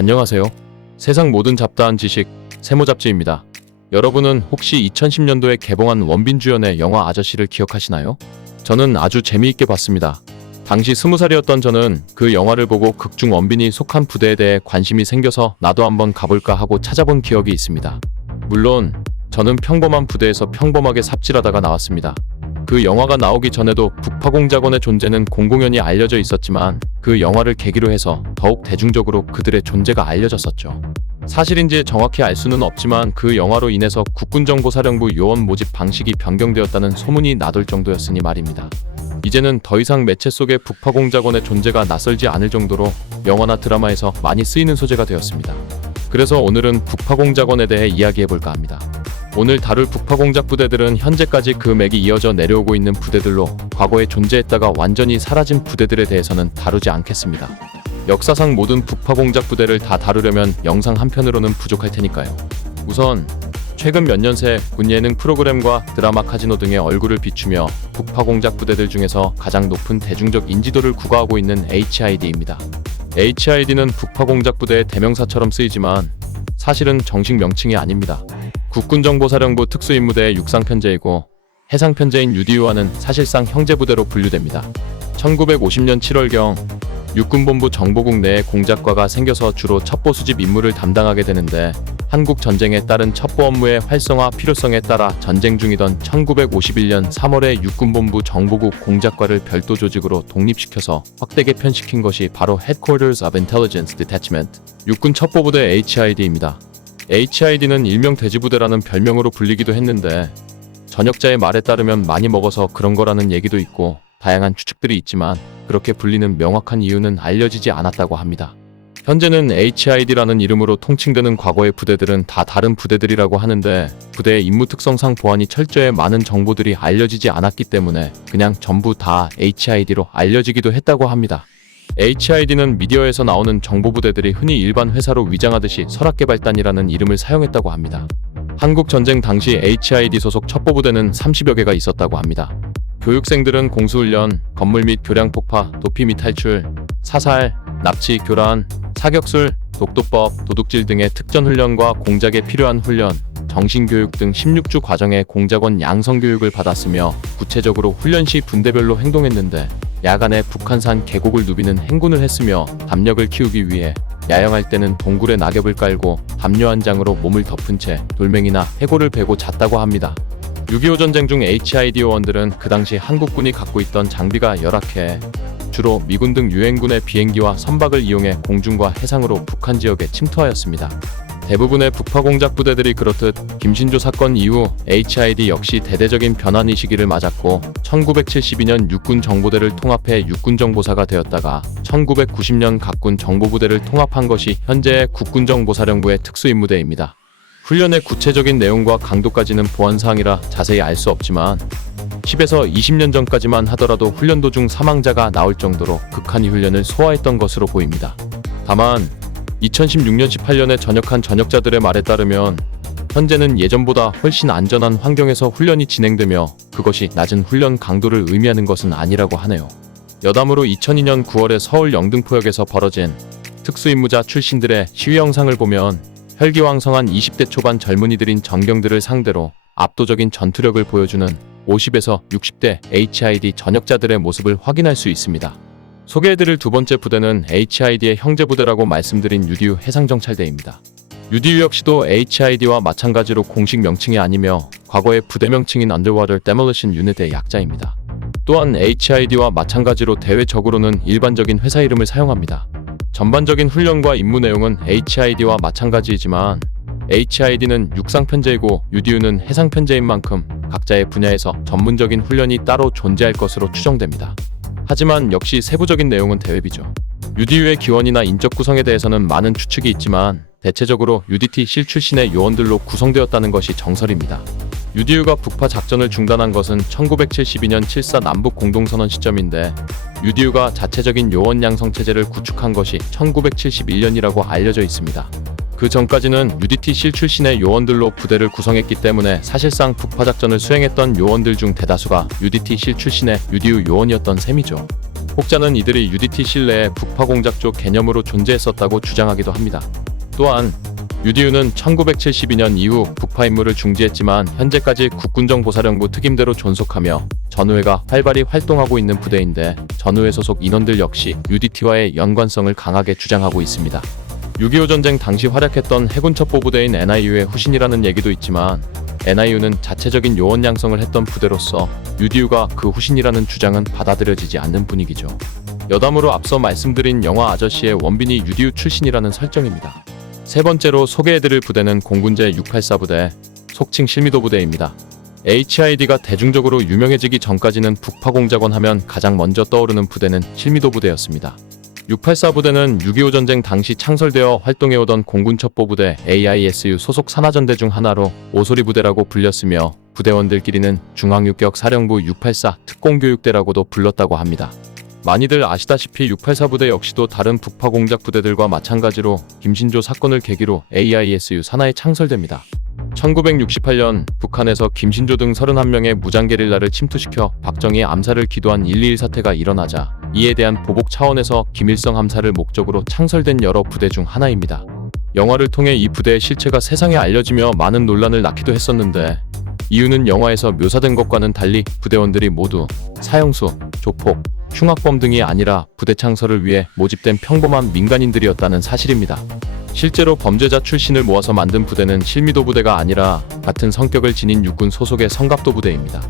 안녕하세요. 세상 모든 잡다한 지식 세모잡지입니다. 여러분은 혹시 2010년도에 개봉한 원빈 주연의 영화 아저씨를 기억하시나요? 저는 아주 재미있게 봤습니다. 당시 20살이었던 저는 그 영화를 보고 극중 원빈이 속한 부대에 대해 관심이 생겨서 나도 한번 가볼까 하고 찾아본 기억이 있습니다. 물론 저는 평범한 부대에서 평범하게 삽질하다가 나왔습니다. 그 영화가 나오기 전에도 북파공작원의 존재는 공공연히 알려져 있었지만 그 영화를 계기로 해서 더욱 대중적으로 그들의 존재가 알려졌었죠. 사실인지 정확히 알 수는 없지만 그 영화로 인해서 국군정보사령부 요원 모집 방식이 변경되었다는 소문이 나돌 정도였으니 말입니다. 이제는 더 이상 매체 속에 북파공작원의 존재가 낯설지 않을 정도로 영화나 드라마에서 많이 쓰이는 소재가 되었습니다. 그래서 오늘은 북파공작원에 대해 이야기해볼까 합니다. 오늘 다룰 북파공작 부대들은 현재까지 그 맥이 이어져 내려오고 있는 부대들로 과거에 존재했다가 완전히 사라진 부대들에 대해서는 다루지 않겠습니다. 역사상 모든 북파공작 부대를 다 다루려면 영상 한 편으로는 부족할 테니까요. 우선 최근 몇 년 새 군 예능 프로그램과 드라마 카지노 등의 얼굴을 비추며 북파공작 부대들 중에서 가장 높은 대중적 인지도를 구가하고 있는 HID입니다. HID는 북파공작 부대의 대명사처럼 쓰이지만 사실은 정식 명칭이 아닙니다. 국군정보사령부 특수임무대의 육상편제이고 해상편제인 UDU와는 사실상 형제부대로 분류됩니다. 1950년 7월경 육군본부 정보국 내에 공작과가 생겨서 주로 첩보 수집 임무를 담당하게 되는데 한국 전쟁에 따른 첩보 업무의 활성화 필요성에 따라 전쟁 중이던 1951년 3월에 육군본부 정보국 공작과를 별도 조직으로 독립시켜서 확대 개편시킨 것이 바로 Headquarters of Intelligence Detachment, 육군 첩보부대 HID입니다. HID는 일명 돼지부대라는 별명으로 불리기도 했는데 전역자의 말에 따르면 많이 먹어서 그런 거라는 얘기도 있고 다양한 추측들이 있지만 그렇게 불리는 명확한 이유는 알려지지 않았다고 합니다. 현재는 HID라는 이름으로 통칭되는 과거의 부대들은 다 다른 부대들이라고 하는데 부대의 임무 특성상 보안이 철저해 많은 정보들이 알려지지 않았기 때문에 그냥 전부 다 HID로 알려지기도 했다고 합니다. HID는 미디어에서 나오는 정보부대들이 흔히 일반 회사로 위장하듯이 설악개발단이라는 이름을 사용했다고 합니다. 한국전쟁 당시 HID 소속 첩보부대는 30여 개가 있었다고 합니다. 교육생들은 공수훈련, 건물 및 교량 폭파, 도피 및 탈출, 사살, 납치, 교란, 사격술, 독도법, 도둑질 등의 특전훈련과 공작에 필요한 훈련, 정신교육 등 16주 과정의 공작원 양성교육을 받았으며 구체적으로 훈련 시 분대별로 행동했는데 야간에 북한산 계곡을 누비는 행군을 했으며 담력을 키우기 위해 야영할 때는 동굴에 낙엽을 깔고 담요 한 장으로 몸을 덮은 채 돌멩이나 해골을 베고 잤다고 합니다. 6.25 전쟁 중 HID 요원들은 그 당시 한국군이 갖고 있던 장비가 열악해 주로 미군 등 유엔군의 비행기와 선박을 이용해 공중과 해상으로 북한 지역에 침투하였습니다. 대부분의 북파공작 부대들이 그렇듯 김신조 사건 이후 HID 역시 대대적인 변환의 시기를 맞았고 1972년 육군 정보대를 통합해 육군정보사가 되었다가 1990년 각군 정보부대를 통합한 것이 현재의 국군정보사령부의 특수임무대입니다. 훈련의 구체적인 내용과 강도까지는 보안사항이라 자세히 알 수 없지만 10에서 20년 전까지만 하더라도 훈련 도중 사망자가 나올 정도로 극한의 훈련을 소화했던 것으로 보입니다. 다만 2016년 18년에 전역한 전역자들의 말에 따르면 현재는 예전보다 훨씬 안전한 환경에서 훈련이 진행되며 그것이 낮은 훈련 강도를 의미하는 것은 아니라고 하네요. 여담으로 2002년 9월에 서울 영등포역에서 벌어진 특수임무자 출신들의 시위 영상을 보면 혈기왕성한 20대 초반 젊은이들인 전경들을 상대로 압도적인 전투력을 보여주는 50에서 60대 HID 전역자들의 모습을 확인할 수 있습니다. 소개해드릴 두 번째 부대는 HID의 형제부대라고 말씀드린 UDU 해상정찰대입니다. UDU 역시도 HID와 마찬가지로 공식 명칭이 아니며 과거의 부대 명칭인 Underwater Demolition Unit의 약자입니다. 또한 HID와 마찬가지로 대외적으로는 일반적인 회사 이름을 사용합니다. 전반적인 훈련과 임무 내용은 HID와 마찬가지이지만 HID는 육상편제이고 UDU는 해상편제인 만큼 각자의 분야에서 전문적인 훈련이 따로 존재할 것으로 추정됩니다. 하지만 역시 세부적인 내용은 대외비죠. UDU의 기원이나 인적 구성에 대해서는 많은 추측이 있지만 대체적으로 UDT 실 출신의 요원들로 구성되었다는 것이 정설입니다. UDU가 북파 작전을 중단한 것은 1972년 7.4 남북 공동선언 시점인데 UDU가 자체적인 요원 양성 체제를 구축한 것이 1971년이라고 알려져 있습니다. 그 전까지는 UDT 실 출신의 요원들로 부대를 구성했기 때문에 사실상 북파 작전을 수행했던 요원들 중 대다수가 UDT 실 출신의 UDU 요원이었던 셈이죠. 혹자는 이들이 UDT 실내에 북파 공작조 개념으로 존재했었다고 주장하기도 합니다. 또한 UDU는 1972년 이후 북파 임무를 중지했지만 현재까지 국군정보사령부 특임대로 존속하며 전우회가 활발히 활동하고 있는 부대인데 전우회 소속 인원들 역시 UDT와의 연관성을 강하게 주장하고 있습니다. 6.25 전쟁 당시 활약했던 해군 첩보부대인 NIU의 후신이라는 얘기도 있지만 NIU는 자체적인 요원 양성을 했던 부대로서 UDU가 그 후신이라는 주장은 받아들여지지 않는 분위기죠. 여담으로 앞서 말씀드린 영화 아저씨의 원빈이 UDU 출신이라는 설정입니다. 세 번째로 소개해드릴 부대는 공군제 684 부대, 속칭 실미도 부대입니다. HID가 대중적으로 유명해지기 전까지는 북파 공작원 하면 가장 먼저 떠오르는 부대는 실미도 부대였습니다. 684 부대는 6.25 전쟁 당시 창설되어 활동해오던 공군 첩보부대 AISU 소속 산하전대 중 하나로 오소리 부대라고 불렸으며 부대원들끼리는 중앙육격 사령부 684 특공교육대라고도 불렀다고 합니다. 많이들 아시다시피 684 부대 역시도 다른 북파 공작 부대들과 마찬가지로 김신조 사건을 계기로 AISU 산하에 창설됩니다. 1968년 북한에서 김신조 등 31명의 무장게릴라를 침투시켜 박정희의 암살을 기도한 1.21 사태가 일어나자 이에 대한 보복 차원에서 김일성 암살을 목적으로 창설된 여러 부대 중 하나입니다. 영화를 통해 이 부대의 실체가 세상에 알려지며 많은 논란을 낳기도 했었는데 이유는 영화에서 묘사된 것과는 달리 부대원들이 모두 사형수, 조폭, 흉악범 등이 아니라 부대 창설을 위해 모집된 평범한 민간인들이었다는 사실입니다. 실제로 범죄자 출신을 모아서 만든 부대는 실미도 부대가 아니라 같은 성격을 지닌 육군 소속의 성갑도 부대입니다.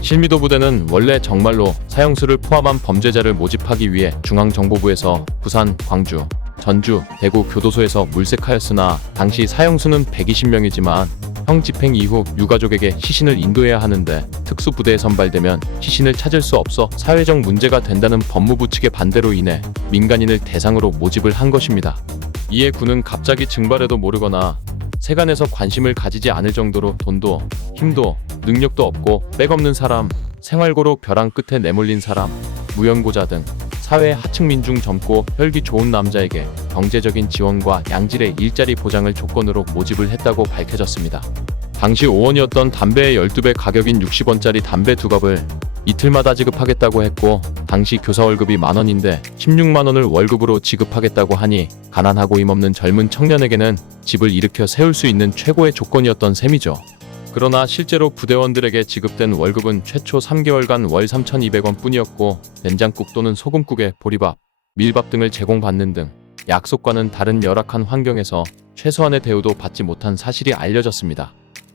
실미도 부대는 원래 정말로 사형수를 포함한 범죄자를 모집하기 위해 중앙정보부에서 부산, 광주, 전주, 대구 교도소에서 물색하였으나 당시 사형수는 120명이지만 형 집행 이후 유가족에게 시신을 인도해야 하는데 특수부대에 선발되면 시신을 찾을 수 없어 사회적 문제가 된다는 법무부 측의 반대로 인해 민간인을 대상으로 모집을 한 것입니다. 이에 군은 갑자기 증발해도 모르거나 세간에서 관심을 가지지 않을 정도로 돈도 힘도 능력도 없고 백없는 사람, 생활고로 벼랑 끝에 내몰린 사람, 무연고자 등 사회 하층 민중 젊고 혈기 좋은 남자에게 경제적인 지원과 양질의 일자리 보장을 조건으로 모집을 했다고 밝혀졌습니다. 당시 5원이었던 담배의 12배 가격인 60원짜리 담배 2갑을 이틀마다 지급하겠다고 했고 당시 교사 월급이 만원인데 16만원을 월급으로 지급하겠다고 하니 가난하고 힘없는 젊은 청년에게는 집을 일으켜 세울 수 있는 최고의 조건이었던 셈이죠. 그러나 실제로 부대원들에게 지급된 월급은 최초 3개월간 월 3,200원 뿐이었고 된장국 또는 소금국에 보리밥, 밀밥 등을 제공받는 등 약속과는 다른 열악한 환경에서 최소한의 대우도 받지 못한 사실이 알려졌습니다.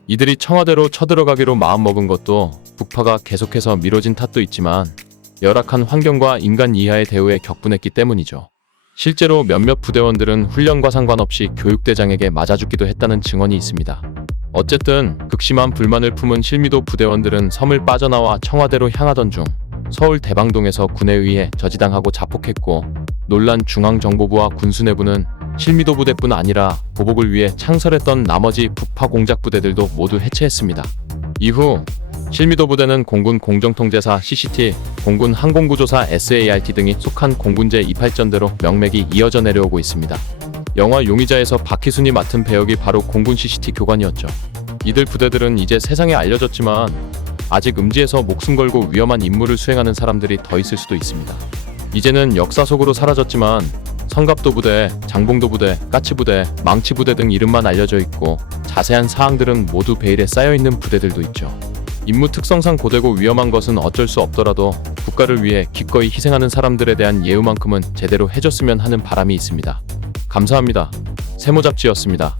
이들이 청와대로 쳐들어가기로 마음먹은 것도 북파가 계속해서 미뤄진 탓도 있지만 열악한 환경과 인간 이하의 대우에 격분했기 때문이죠. 실제로 몇몇 부대원들은 훈련과 상관없이 교육대장에게 맞아 죽기도 했다는 증언이 있습니다. 어쨌든 극심한 불만을 품은 실미도 부대원들은 섬을 빠져나와 청와대로 향하던 중 서울 대방동에서 군에 의해 저지당하고 자폭했고 논란 중앙정보부와 군수내부는 실미도 부대뿐 아니라 보복을 위해 창설했던 나머지 북파 공작 부대들도 모두 해체했습니다. 이후 실미도 부대는 공군 공정통제사 CCT, 공군 항공구조사 SART 등이 속한 공군제 28전대로 명맥이 이어져 내려오고 있습니다. 영화 용의자에서 박희순이 맡은 배역이 바로 공군 CCT 교관이었죠. 이들 부대들은 이제 세상에 알려졌지만 아직 음지에서 목숨 걸고 위험한 임무를 수행하는 사람들이 더 있을 수도 있습니다. 이제는 역사 속으로 사라졌지만 성갑도 부대, 장봉도 부대, 까치부대, 망치부대 등 이름만 알려져 있고 자세한 사항들은 모두 베일에 쌓여있는 부대들도 있죠. 임무 특성상 고되고 위험한 것은 어쩔 수 없더라도 국가를 위해 기꺼이 희생하는 사람들에 대한 예우만큼은 제대로 해줬으면 하는 바람이 있습니다. 감사합니다. 세모잡지였습니다.